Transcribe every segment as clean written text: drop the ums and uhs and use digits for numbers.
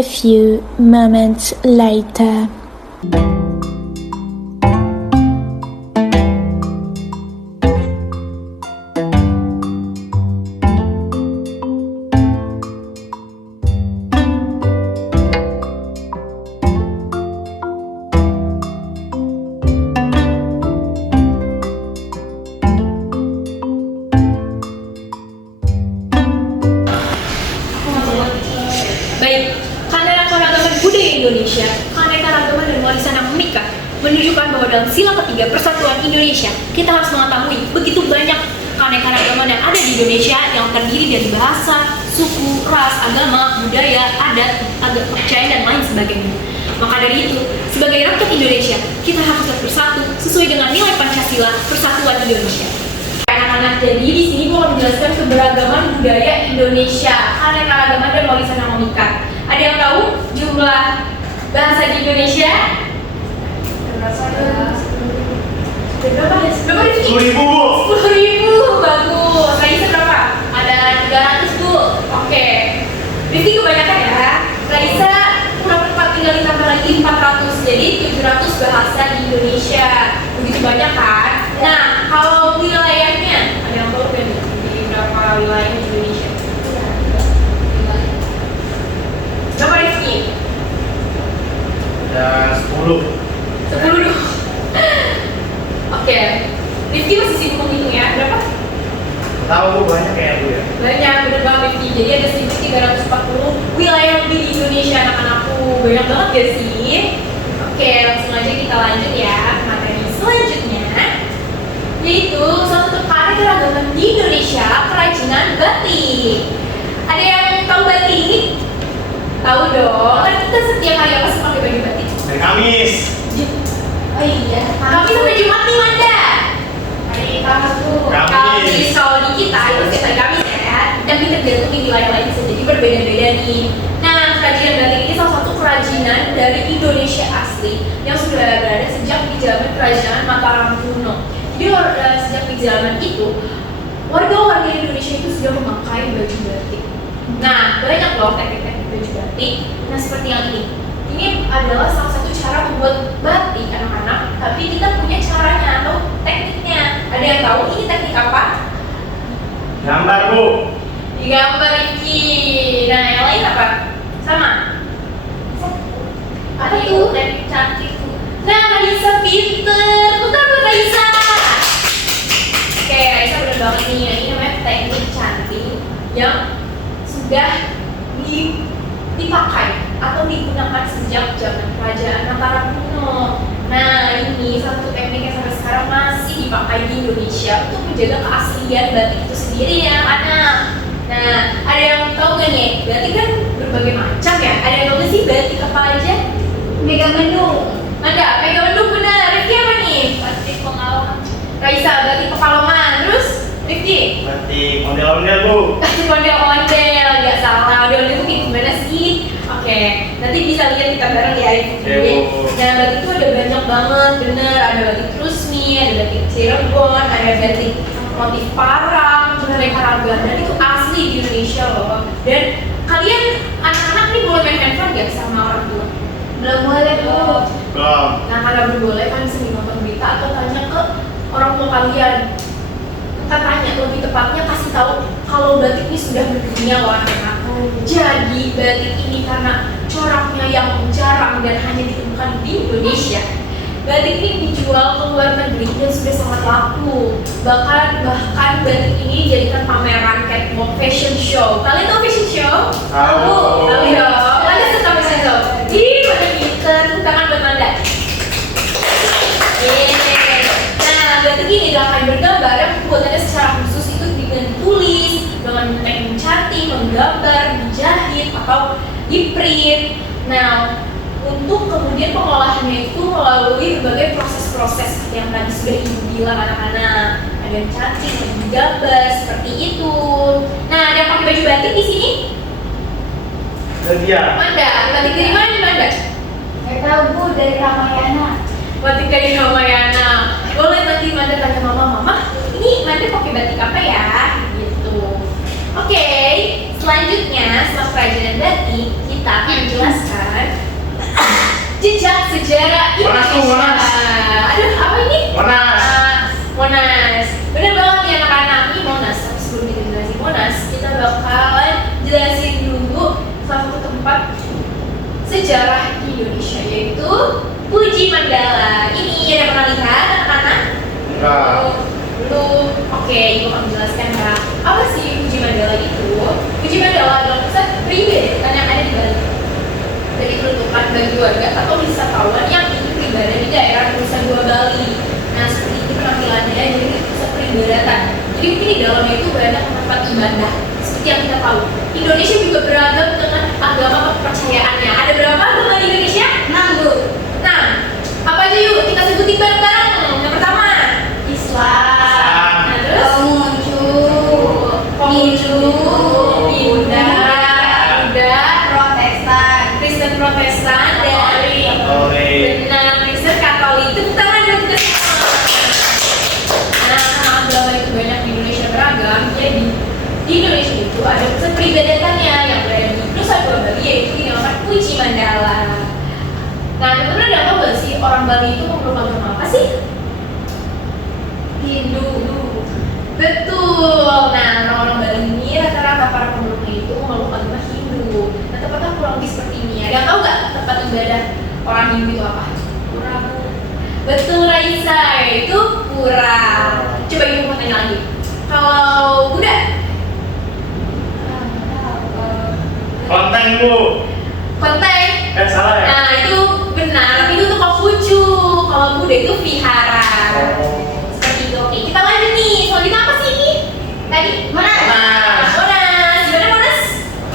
A few moments later. Baik, keanekaragaman budaya Indonesia, keanekaragaman dan warisan yang unik menunjukkan bahwa dalam sila ketiga Persatuan Indonesia, kita harus mengetahui begitu banyak keanekaragaman yang ada di Indonesia yang terdiri dari bahasa, suku, ras, agama, budaya, adat, kepercayaan, dan lain sebagainya. Maka dari itu, sebagai rakyat Indonesia, kita harus tetap bersatu sesuai dengan nilai Pancasila Persatuan Indonesia. Anak-anak, jadi di sini gue akan menjelaskan keberagaman budaya Indonesia, keanekaragaman dan warisan yang memikat. Ada yang tahu jumlah bahasa di Indonesia? Berapa ya? Berapa ya? 10.000, Bu. 10.000, bagus. Raisa berapa? Ada 300, Bu. Oke. Rifki kebanyakan ya. Raisa kurang tepat, tinggal ditambah lagi 400. Jadi 700 bahasa di Indonesia. Begitu banyak kan? Nah, kalau wilayahnya, ada yang tahu kan? Jadi berapa wilayah di Indonesia? Berapa Rifki? Ada 10. 10 dulu. Oke. Rifki masih sibuk menghitung ya? Berapa? Tahu, Bu, banyak ya, Bu ya. Banyak, bener banget Rifki. Jadi ada 1.340 wilayah lebih di Indonesia, anak-anakku. Banyak banget gak sih? Oke, langsung aja kita lanjut ya ke materi selanjutnya, yaitu salah satu keanekaragaman di Indonesia, kerajinan batik. Ada yang tahu batik? Tahu dong, kan kita setiap hari apa sih pakai baju batik? Hari Kamis. Oh iya, Kamis sampai Jumat nih Wanda. Hari Kamis. Kalau di kita itu setiap hari Kamis ya. Tapi tergantung di wilayah lain bisa jadi berbeda-beda nih. Nah, kerajinan batik ini salah satu kerajinan dari Indonesia asli yang sudah berada sejak di zaman kerajaan Mataram kuno. Jadi sejak di zaman itu warga-warga Indonesia itu sudah memakai baju batik. Nah, banyak loh teknik-teknik baju batik. Nah, seperti yang ini. Ini adalah salah satu cara membuat batik anak-anak, tapi kita punya caranya atau tekniknya. Ada yang tahu ini teknik apa? Gambar, Bu. Digambar Rifki. Nah, yang lain apa? Sama? Apa itu? Teknik cantik. Nah, Raisa pinter. Putar buat Raisa. Oke, Raisa bener banget nih. Ini namanya teknik cantik yang sudah dipakai atau digunakan sejak zaman kerajaan Mataram kuno. Nah, ini satu teknik yang sampai sekarang masih dipakai di Indonesia untuk menjaga keaslian batik itu sendiri ya anak. Nah, ada yang tahu gak nih? Batik kan berbagai macam ya. Ada yang tahu gak sih batik apa aja? Megamendung. Ada, Megamendung benar. Rifki apa nih? Batik Pekalongan. Raisa, batik Pekalongan. Terus Rifki? Batik ondel-ondel, Bu. Batik ondel-ondel, nggak salah. Ondel-ondel itu kayak gimana sih? Oke, nanti bisa lihat kita bareng ya Rifki. Nah, batik itu ada banyak banget, bener. Ada batik Trusmi, ada batik Cirebon, ada batik motif parang, beraneka ragam. Dan itu asli di Indonesia loh. Dan kalian anak-anak nih boleh main handphone gak sama orang tua? Belum boleh, Bu. Belum. Nah, karena belum boleh, kalian bisa nonton berita atau tanya ke orang tua kalian. Kita tanya, lebih tepatnya kasih tahu kalau batik ini sudah mendunia loh anak-anak. Jadi batik ini karena coraknya yang jarang dan hanya ditemukan di Indonesia, batik ini dijual ke luar negeri dan sudah sangat laku. Bahkan batik ini dijadikan pameran catwalk fashion show. Kalian tahu fashion show? Tahu. Tahu dong. Ada tentang fashion show. Ih, pada pinter. Tangan buat Manda. Nah, batik ini adalah kain bergambar yang pembuatannya secara khusus itu dengan tulis, dengan teknik cantik, menggambar, dijahit atau di-print. Nah, untuk kemudian pengolahannya itu melalui berbagai proses-proses yang tadi sudah ibu bilang anak-anak. Ada yang cantik, ada yang digambar seperti itu. Nah, ada yang pakai baju batik di sini? Dia. Manda, batik dari mana Manda? Gak tahu, Bu, dari Ramayana. Batik dari Ramayana. Boleh nanti Manda tanya mama, ini Manda pakai batik apa ya? Gitu. Oke, selanjutnya setelah kerajinan batik, kita akan menjelaskan Puncak sejarah Monas tuh, Indonesia. Monas. Aduh, apa ini? Monas. Monas. Bener banget nih anak-anak. Ini Monas. Tapi sebelum kita jelasin Monas, kita bakalan jelasin dulu salah satu tempat sejarah di Indonesia, yaitu Puji Mandala. Ini ada pernah lihat anak-anak? Enggak. Belum. Oke, ibu akan menjelaskan ya. Apa sih Puji Mandala itu? Puji Mandala adalah pusat peribadatan yang ada di Bali. Dari peruntukan bagi warga atau wisatawan yang ingin beribadah di daerah Nusa Dua Bali. Nah, seperti itu penampilannya, jadi pusat peribadatan. Jadi mungkin di dalamnya itu banyak tempat ibadah. Seperti yang kita tahu, Indonesia juga beragam dengan agama kepercayaannya. Ada berapa agama di Indonesia? 6, Bu. Nah, apa aja yuk? Kita sebutin bareng-bareng. Yang pertama, Islam. Nah, terus Konghucu, Buddha, Kristen Protestan, dan benar Kristen Katolik. Tepuk tangan dong kita semua. Nah, karena agama itu banyak di Indonesia beragam, jadi di Indonesia itu ada pusat peribadatannya yang berada di Nusa Dua Bali, yaitu dinamakan Puji Mandala. Nah, teman-teman ada tahu nggak sih orang Bali itu memeluk agama apa sih? Hindu. Betul. Nah, orang-orang Bali ini rata-rata para pemeluknya itu memeluk agama Hindu. Nah, tempatnya kurang lebih seperti ini. Ada yang tahu nggak tempat ibadah orang Hindu itu apa? Pura. Betul, Raisa, itu pura. Coba ibu mau tanya lagi. Kalau Buddha? Kelenteng, Bu. Kelenteng. Salah ya? Nah, itu benar, tapi itu untuk Konghucu. Kalau Buddha itu vihara. Seperti itu. Oke, kita lanjut nih. Selanjutnya apa sih ini? Tadi? Monas. Monas. Di mana Monas?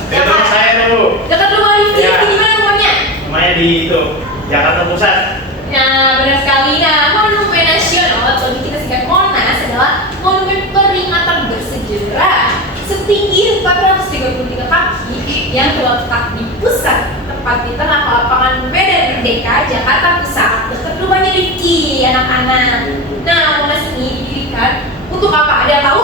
Itu rumah saya tuh, Bu. Dekat rumah Rifki. Ya. Di mana rumahnya? Rumahnya di itu, Jakarta Pusat. Nah, benar sekali. Nah, Monumen Nasional atau kita singkat Monas adalah monumen peringatan bersejarah setinggi 433 kaki yang terletak di pusat, tepat di tengah lapangan Medan Merdeka, Jakarta Pusat, dekat rumahnya Rifki, anak-anak. Nah, Monas ini didirikan untuk apa? Ada yang tahu?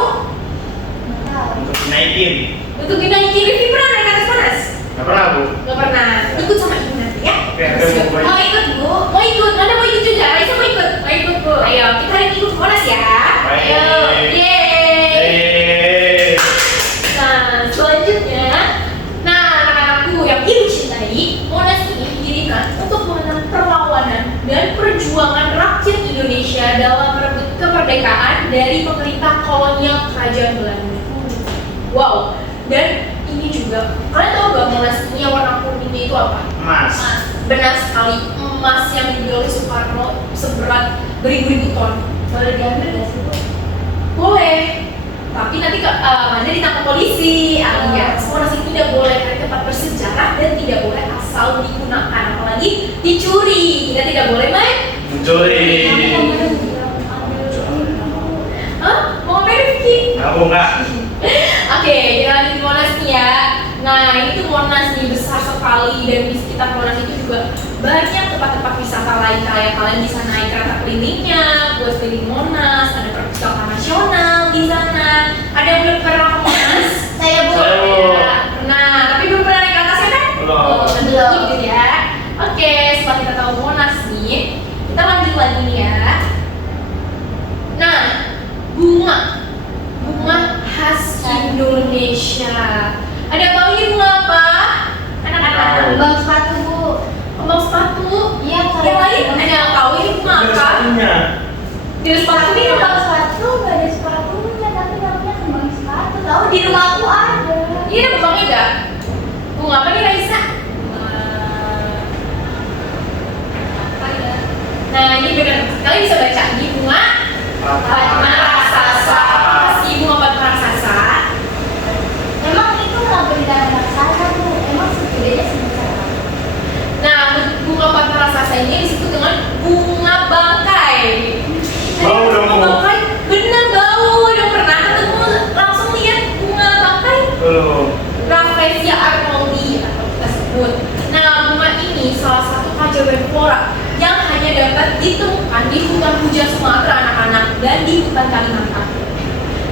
Untuk naikin. Untuk dinaikin. Rifki pernah naik ke atas Monas? Nggak pernah, Bu. Gak pernah. Ikut sama ibu nanti ya. Oke, mau Mau ikut, Bu? Mau ikut? Anda mau ikut juga? Raisa mau ikut? Mau ikut, Bu? Ayo, kita hari ini ikut ke Monas ya. Baik. Ayo. Yeay. Eh, Nah, selanjutnya, nah anak-anakku yang ibu cintai, Monas ini didirikan untuk mengenang perlawanan dan perjuangan rakyat Indonesia dalam merebut kemerdekaan dari pemerintah kolonial Kerajaan Belanda. Wow, dan ini juga, kalian tahu gak Monas ini yang warna kuningnya itu apa? Emas. Benar sekali, emas yang dibeli oleh Soekarno seberat beribu-ribu ton. Boleh diambil gak sih, Bu? Boleh. Tapi nanti Anda ditangkap polisi, alias Monas itu tidak boleh karena tempat bersejarah dan tidak boleh asal digunakan, apalagi dicuri. Kita tidak boleh main Mencuri. Hah? Mau ngapain Rifki? Kamu enggak? Oke, kita lanjut di Monas nih ya. Nah, ini tuh Monas nih besar sekali, dan di sekitar Monas itu juga banyak tempat-tempat wisata lain. Kayak kalian bisa naik kereta kelilingnya buat keliling Monas, ada perpustakaan nasional di sana. Ada yang belum pernah ke Monas? Saya, Bu. Saya, Bu. Ya, pernah, tapi belum pernah naik ke atasnya kan? Belum. Belum gitu ya. Oke, setelah kita tahu Monas nih, kita lanjut lagi nih ya. Nah, bunga khas Indonesia. Ada yang tahu ini bunga apa? Anak-anak. Kembang sepatu, Bu. Kembang sepatu. Iya, Yang lain ada yang tahu ini bunga Ada apa? sepatunya. Di sepatu ini Kembang kembang. sepatu nggak ada sepatunya, tapi namanya kembang sepatu. Tahu di rumah aku ada. Ini ada kembangnya enggak? Bunga apa nih Raisa? Apa ya? Nah, ini benar. Kalian bisa baca ini bunga Padma raksasa. Apa sih bunga Padma raksasa? Emang itu nggak berdana raksasa, Bu. Emang segedenya sebesar apa? Nah, bunga Padma raksasa ini disebut dengan bunga bangkai. Bau dong, Bu. Bunga bangkai, bener bau. Udah pernah ketemu langsung lihat bunga bangkai? Belum. Rafflesia arnoldi atau kita sebut. Nah, bunga ini salah satu keajaiban flora yang hanya dapat ditemukan di hutan hujan Sumatera, anak-anak, dan di hutan Kalimantan.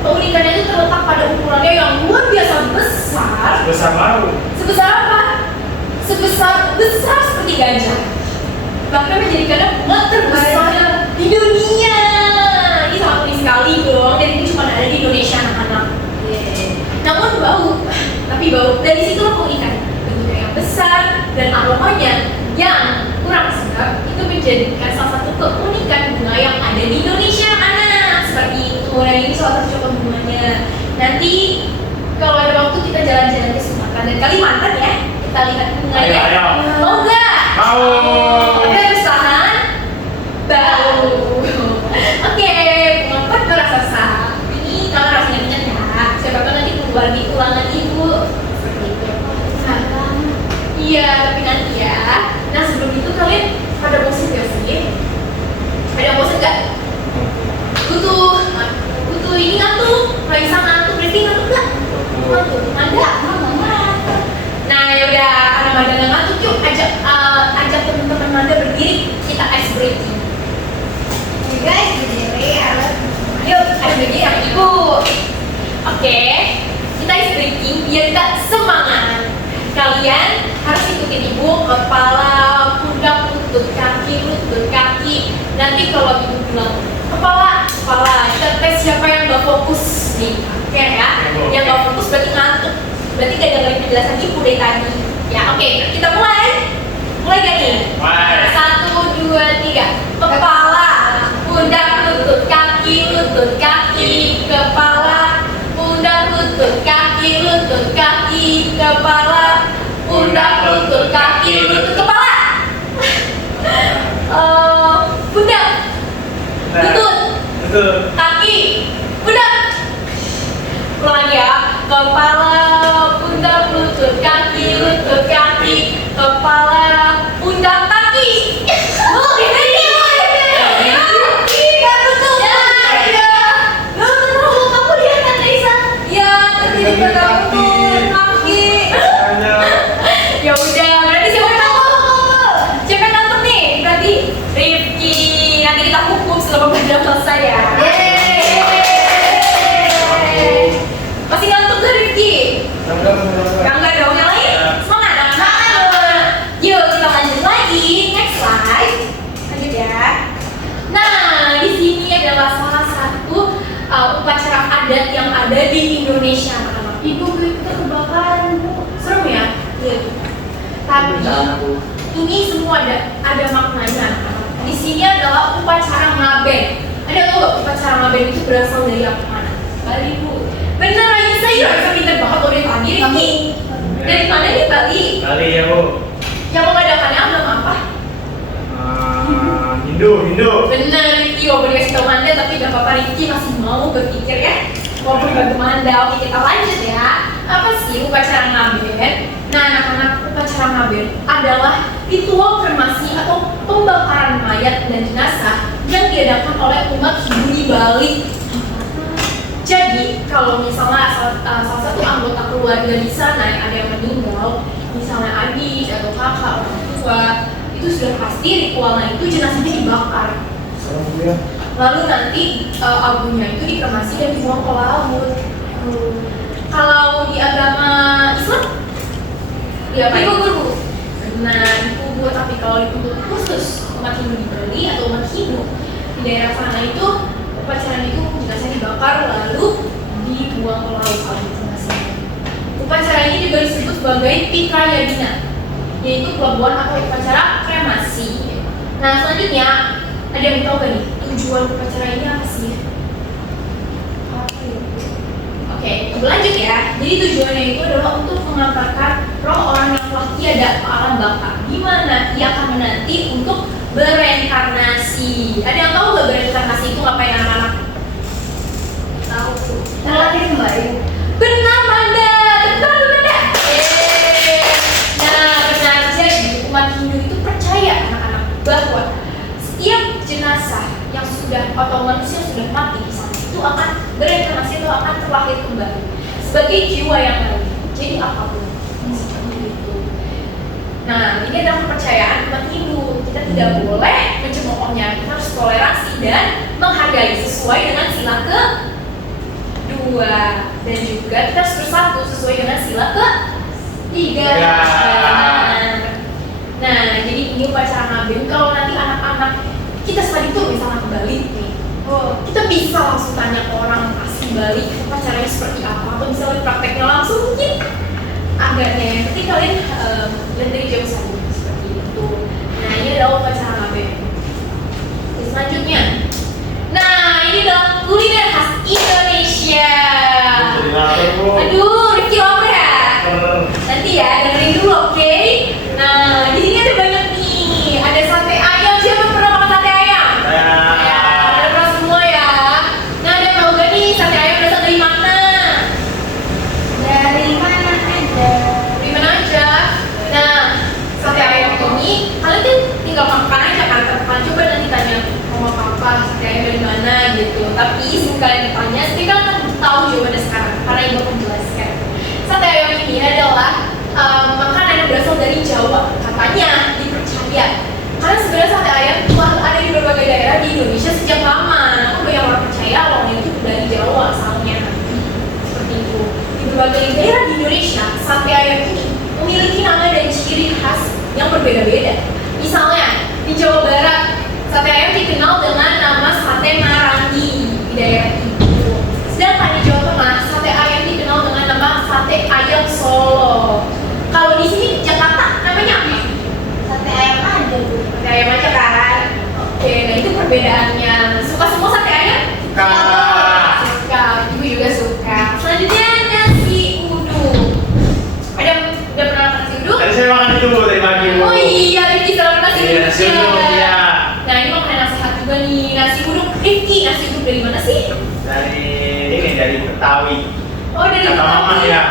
Keunikannya itu terletak pada ukurannya yang luar biasa besar. Besar mau. Sebesar apa? Besar seperti gajah. bahkan menjadikannya bunga terbesar di dunia. Ini sangat unik sekali dong, dan itu cuma ada di Indonesia anak-anak. Namun tapi bau dari situ lo keunikan bentuknya yang besar dan aromanya yang kurang sedap itu menjadikan salah satu keunikan bunga yang ada di Indonesia anak. Seperti itu, dan ini salah satu contoh bunganya. Nanti kalau ada waktu kita jalan-jalan ke Sumatera dan Kalimantan ya, kita lihat bunganya. Ayo. Mau nggak? Mau. Tapi harus tahan bau. Oke, bunga berrasa ini kalau rasanya kenyang ya. Siapa tahu nanti keluar di ulangan ibu. Seperti itu. Iya, tapi nanti ya. Nah sebelum itu kalian pada bosan gak sih? Ada bosan gak? Butuh ini ngantuk, Raisa ngantuk, berarti ngantuk gak? Ngantuk, ada? Nah yaudah, karena Manda gak ngantuk, yuk ajak teman-teman Manda berdiri, kita ice breaking. Oke guys, berdiri, yuk ice breaking sama ibu. Oke, kita ice breaking biar kita semangat. Kalian harus ikutin ibu, kepala, pundak, lutut kaki. Nanti kalau ibu bilang kepala, kita tes siapa yang gak fokus nih. Oke ya, yang gak fokus berarti ngantuk, berarti gak dengerin penjelasan ibu dari tadi. Ya oke, kita mulai gak nih? Mulai. 1, 2, 3. Kepala, pundak, lutut kaki, kepala, pundak, lutut kaki, kepala, pundak, lutut kaki, kepala. Pundak, lutut, kaki, pundak. Ulang lagi ya. Kepala, pundak, lutut kaki, kepala, pundak, kaki. Kamu lihat kan Raisa? Ya, tadi juga kamu kaki. Ya udah, berarti siapa yang ngantuk? Siapa yang ngantuk nih? Berarti Rifki. Nanti kita hukum setelah pembelajaran selesai ya. Masih ngantuk gak Rifki? Enggak dong, yang lain? Semangat. Yuk kita lanjut lagi. Next slide. Lanjut ya. Nah, di sini adalah salah satu upacara adat yang ada di Indonesia, anak-anak. Ibu kita kebakaran, Bu. Serem ya? Iya. Tapi ini semua ada maknanya. Di sini adalah upacara ngaben. Ada tahu gak upacara ngaben itu berasal dari apa mana? Bali, Bu. Bener aja saya rasa pinter banget udah tadi Rifki. Dari mana nih Bali? Bali ya Bu. Yang mengadakannya agama apa? Hindu. Bener Rifki, walaupun dikasih tau Manda tapi gak apa-apa Rifki masih mau berpikir ya. Walaupun bantu Manda, oke kita lanjut ya. Apa sih upacara ngaben? Nah anak-anak, upacara ngaben adalah ritual kremasi atau pembakaran mayat dan jenazah yang diadakan oleh umat Hindu di Bali. Jadi kalau misalnya salah satu anggota keluarga di sana yang ada yang meninggal, misalnya adik atau kakak orang tua, itu sudah pasti ritualnya itu jenazahnya dibakar. Lalu nanti abunya itu dikremasi dan dibuang ke laut. Kalau di agama Islam, ya dikubur. Nah dikubur, tapi kalau dikubur khusus umat Hindu di Bali atau umat Hindu di daerah sana itu upacara itu jenazah dibakar lalu dibuang ke laut kalau jenazahnya. Upacara ini juga disebut sebagai Pitrayadina, yaitu pelabuhan atau upacara kremasi. Nah selanjutnya ada yang tahu gak nih tujuan upacara ini apa sih? Oke, lanjut ya. Jadi tujuannya itu adalah untuk mengantarkan roh orang yang telah tiada ke alam baka, di mana ia akan menanti untuk bereinkarnasi. Ada yang tahu gak bereinkarnasi itu ngapain anak-anak? Tahu tuh. Lahir kembali. Benar Manda, betul Manda. Nah benar, jadi umat Hindu itu percaya anak-anak bahwa setiap jenazah yang sudah atau manusia yang sudah mati di sana itu akan bereinkarnasi atau akan terlahir kembali sebagai jiwa yang lain. Jadi apapun seperti itu. Nah ini adalah kepercayaan umat Hindu. Kita tidak boleh mencemoohnya, kita harus toleransi dan menghargai sesuai dengan sila kedua, dan juga kita harus bersatu sesuai dengan sila ketiga. Nah, jadi ini upacara ngaben. Kalau nanti anak-anak kita study tour misalnya ke Bali nih, kita bisa langsung tanya ke orang asli Bali upacaranya seperti apa, atau misalnya prakteknya langsung mungkin agaknya. Nanti kalian lihat dari jauh saja seperti itu. Nah, ini adalah upacara ngaben. Selanjutnya, nah ini adalah kuliner khas Indonesia. Jadi lapar, Bu. Aduh, Rifki lapar ya? Nanti ya, dengerin dulu, oke? Nah, di sini ada banyak nih. Ada sate ayam. Siapa pernah makan sate ayam? Saya. Ya, ada pernah semua ya. Nah, ada tahu gak nih sate ayam berasal dari mana? Dari mana aja? Dari mana aja? Nah, sate ayam ini kalian kan tinggal makan aja kan? Coba nanti tanya mama papa sate ayam dari mana gitu. Tapi sebelum kalian bertanya, sih kan tahu jawabannya sekarang karena ibu akan menjelaskan. Sate ayam ini adalah makanan yang berasal dari Jawa, katanya dipercaya. Karena sebenarnya sate ayam telah ada di berbagai daerah di Indonesia sejak lama. Namun banyak orang percaya awalnya itu dari Jawa asalnya. Seperti itu. Di berbagai daerah di Indonesia, sate ayam ini memiliki nama dan ciri khas yang berbeda-beda. Misalnya di Jawa Barat, sate ayam dikenal dengan nama sate Marangi di daerah itu. Sedangkan di Jawa Tengah, sate ayam dikenal dengan nama sate ayam Solo. Kalau di sini di Jakarta namanya apa? Sate ayam aja, Bu. Sate ayam aja kan? Oke, nah itu perbedaannya. Suka semua sate ayam? Suka. Suka, ibu juga suka. Selanjutnya nasi uduk. Udah pernah makan nasi uduk? Tadi saya makan itu, Bu, tadi pagi, Bu. Oh iya, Rifki selalu nasi Iya, uduk. nasi uduk, iya. Nah ini makanan nasihat juga nih, nasi uduk. Rifki, nasi uduk dari mana sih? Dari Betawi. Oh dari Kata mama Betawi. ya.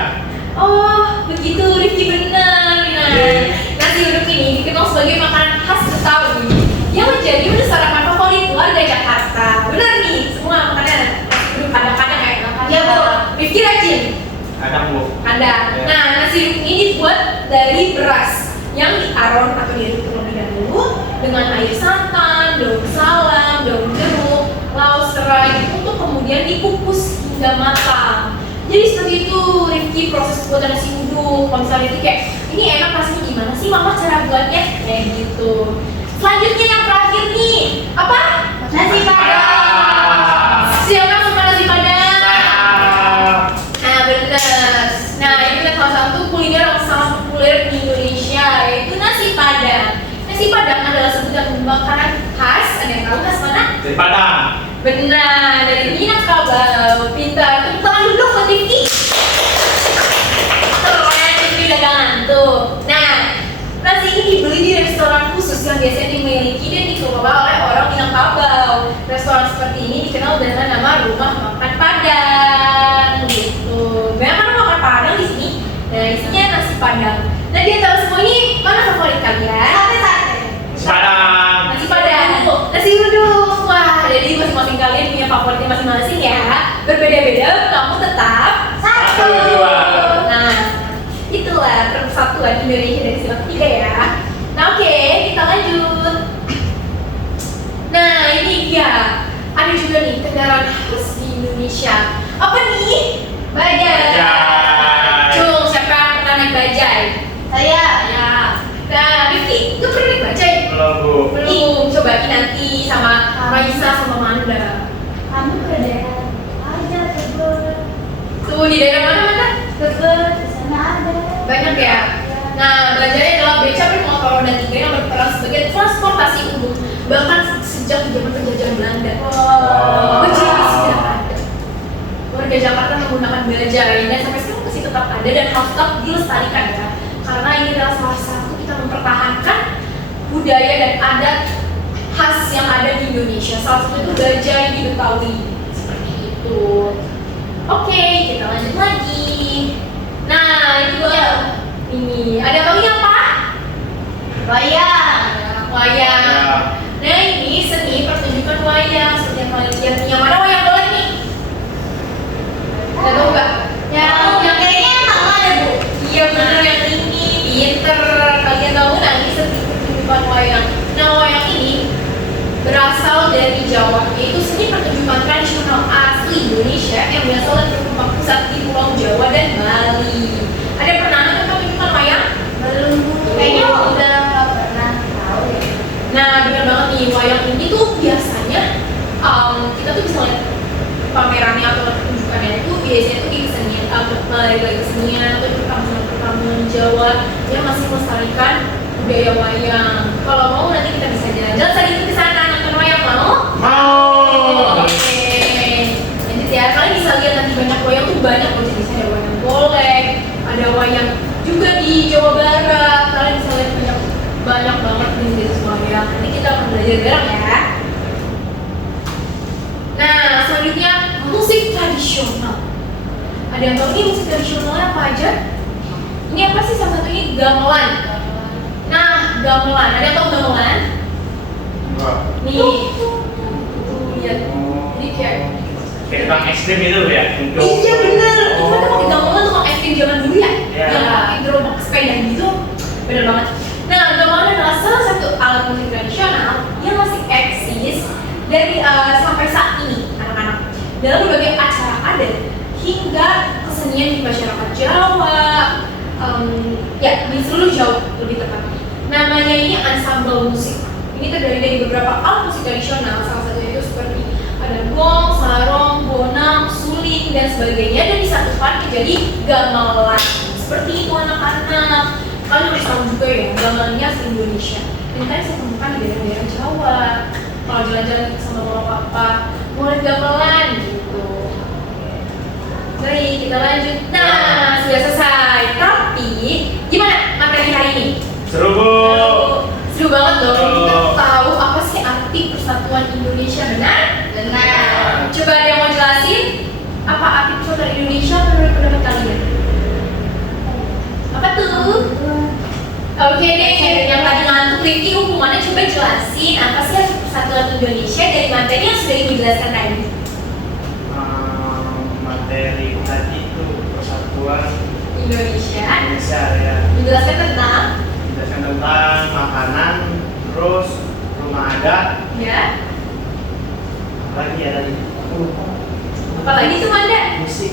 Oh begitu, Rifki benar. Nah, Iya. nasi uduk ini dikenal sebagai makanan khas Betawi yang menjadi menu sarapan favorit warga Jakarta. Benar nih, semua makanan nasi uduk kadang-kadang kayak Iya, Bu. Rifki rajin. Kadang, Bu. Kadang. Iya. Nah, nasi uduk ini dibuat dari beras yang diaron atau diaduk terlebih dahulu dengan air santan, daun salam, daun jeruk, laos serai untuk kemudian dikukus hingga matang. Jadi seperti itu Rifki proses pembuatan nasi uduk. Kalau misalnya itu kayak ini enak rasanya gimana sih mama cara buatnya kayak gitu. Selanjutnya yang terakhir nih apa? Nasi padang. Siapa yang suka nasi padang? Nah benar. Nah ini adalah salah satu kuliner yang sangat populer di Indonesia yaitu nasi padang. Nasi padang adalah sebutan makanan khas. Ada yang tahu khas mana? Dari Padang. Benar, dari Minangkabau. Pintar, tepuk tangan dulu buat Rifki. Keren, Rifki dagangan tuh. Nah, nasi ini dibeli di restoran khusus yang biasanya dimiliki dan dikelola oleh orang Minangkabau. Restoran seperti ini dikenal dengan nama Rumah Makan Padang. Gitu. Banyak kan makan Padang di sini. Nah, isinya nasi Padang. Nah, di antara semua ini mana favorit kalian? Sate. Padang. Nasi Padang, nasi uduk. Wah, jadi masing-masing kalian punya favoritnya masing-masing ya. Berbeda-beda, kamu tetap Satu, dua. Nah, itulah persatuan Indonesia dari sila ketiga ya. Nah, oke, kita lanjut. Nah, ini dia. Ada juga nih kendaraan khas di Indonesia. Apa nih? Bajai. Bajai. Cung, siapa yang pernah naik bajai? Saya. Ya. Nah, Rifki, itu pernah naik bajai? Belum, Bu. Belum, cobain nanti sama Raisa sama Manda. Kamu ke daerah aja, Tebet. Tuh di daerah mana? Tebet, di sana ada. Banyak ya. Nah, belajarnya adalah beca bermotor roda 3 yang berperan sebagai transportasi umum bahkan sejak zaman penjajahan Belanda. Bajai ini sudah ada. Warga Jakarta menggunakan bajai dan sampai sekarang masih tetap ada dan harus tetap dilestarikan ya. Karena ini adalah salah satu kita mempertahankan budaya dan adat khas yang ada di Indonesia. Salah satu itu bajai di Betawi. Seperti itu. Oke, kita lanjut lagi. Nah, itu dia. Ini ada lagi apa? Wayang. Wayang. Nah, ini seni pertunjukan wayang seperti yang kalian lihat. Yang mana wayang golek nih? Ada tahu nggak? Yang kayaknya emang ada, Bu. Iya benar yang ini. Pinter. Kalian tahu nggak ini seni pertunjukan wayang? Nah, wayang ini berasal dari Jawa, yaitu seni pertunjukan tradisional asli Indonesia yang berasal dan berkembang pusat di Pulau Jawa dan Bali. Ada pernah nonton pertunjukan wayang? Belum, Bu. Kayaknya udah nggak pernah. biasanya tuh di kesenian, kesenian atau perkampungan Jawa yang masih melestarikan budaya wayang. Kalau mau nanti kita bisa jalan-jalan sedikit ke sana nonton wayang, mau? Mau. Oke. Lanjut ya, kalian bisa lihat nanti banyak wayang tuh banyak loh jenisnya, ada wayang golek, ada wayang juga di Jawa Barat. Kalian bisa lihat banyak banget jenis wayang. Nanti kita akan belajar bareng ya. Nah, selanjutnya musik tradisional. Ada yang tahu nih musik tradisionalnya apa aja? Ini apa sih salah satu ini? Gamelan. Nah, gamelan. Ada yang tahu gamelan? Enggak. Nih, tuh lihat. Ini kayak Tukang es krim itu ya? iya bener. Itu kan pakai gamelan tukang es krim zaman dulu ya? Iya. Yang pakai gerobak sepeda gitu. Bener banget. Nah, gamelan adalah salah satu alat musik tradisional yang masih eksis dari sampai saat ini, anak-anak, dalam berbagai acara adat hingga kesenian di masyarakat Jawa, ya di seluruh Jawa lebih tepatnya. Namanya ini ensemble musik. Ini terdiri dari beberapa alat musik tradisional, salah satunya itu seperti ada gong, sarong, bonang, suling dan sebagainya, dan disatukan menjadi gamelan. Seperti itu anak-anak. Kalian harus tahu juga ya, gamelannya asli Indonesia. Dan kalian bisa temukan di daerah-daerah Jawa. Kalau jalan-jalan sama bapak papa, mulai gamelan gitu. Baik, kita lanjut. Nah, sudah selesai. Tapi, gimana materi hari ini? Seru Bu. Seru banget dong. Kita tahu apa sih arti Persatuan Indonesia, benar? Benar. Coba ada yang mau jelasin apa arti Persatuan Indonesia menurut pendapat kalian? Apa tuh? Oke deh, yang tadi ngantuk Rifki hukumannya coba jelasin apa sih arti Persatuan Indonesia dari materi yang sudah Ibu jelaskan tadi. Materi tadi itu Persatuan Indonesia Indonesia ya. menjelaskan tentang Menjelaskan tentang makanan, terus rumah adat, ya. apa lagi ya tadi? Apalagi tuh Manda? Musik.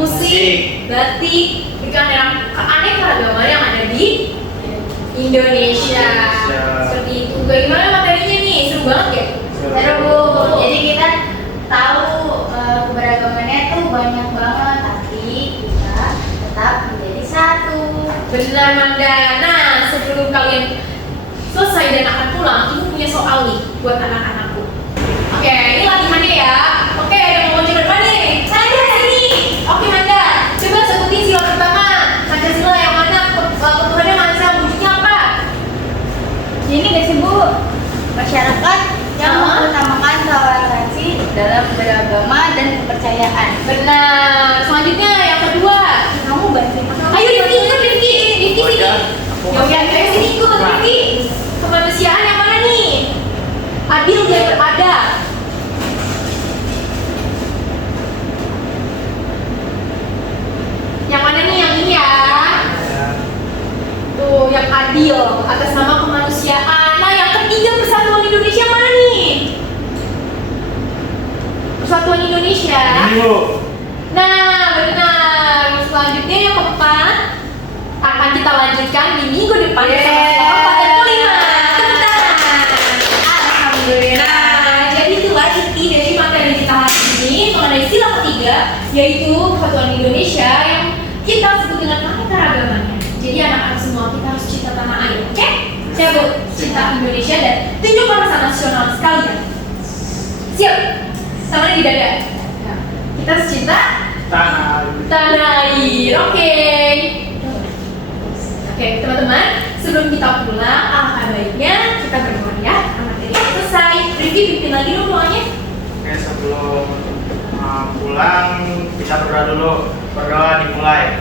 Musik, batik, keanekaragaman yang ada di Indonesia. Seperti itu. Bagaimana materinya nih? Seru banget ya? Seru Bu. Jadi kita tahu keberagamannya tuh banyak banget, tapi kita tetap menjadi satu. Benar Manda. Nah, sebelum kalian selesai dan akan pulang, Ibu punya soal nih buat anak-anakku. Oke, ini latihannya ya. Oke, ada yang mau coba depan nih. Manda sini. Oke Manda, coba sebutin sila pertama. Pancasila yang mana? Ketuhanan Maha Esa, wujudnya apa? Ini guys Bu, masyarakat yang mengutamakan toleransi dalam beragama dan kepercayaan. Benar. Selanjutnya yang kedua. Kamu bantuin aku. Ayo Rifki, ikut Rifki. Rifki sini. Aku Ya udah, sini ikut Rifki. Kemanusiaan yang mana nih? Adil dan beradab. Yang mana nih? Yang ini ya. Tuh, yang adil atas nama kemanusiaan. Nah, yang ketiga Persatuan Indonesia mana nih? Persatuan Indonesia. Ini Bu. Nah, benar. Selanjutnya yang keempat akan kita lanjutkan di minggu depan bersama sila keempat dan kelima. Tepuk tangan. Alhamdulillah. Nah, jadi itulah inti dari materi kita hari ini mengenai sila ketiga, yaitu Persatuan Indonesia yang kita sebut dengan keanekaragamannya. Jadi anak-anak semua kita harus cinta tanah air, oke? Siap Bu, cinta Indonesia dan tunjukkan rasa nasional sekalian. Siap? Tangannya di dada. Nah, kita harus cinta tanah air, oke? Oke, teman-teman, sebelum kita pulang, alangkah baiknya kita berdoa ya. Materi selesai. Rifki pimpin lagi dong doanya. Oke, sebelum pulang kita berdoa dulu. Berdoa dimulai.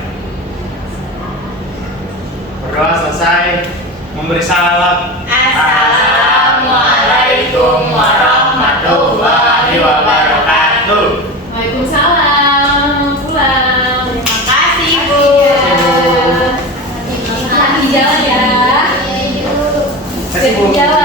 Berdoa selesai, memberi salam. Assalamualaikum warahmatullahi wabarakatuh. Waalaikumsalam. Pulang. Terima kasih Bu. Hati-hati jalan ya. Kasih Bu. Jalan.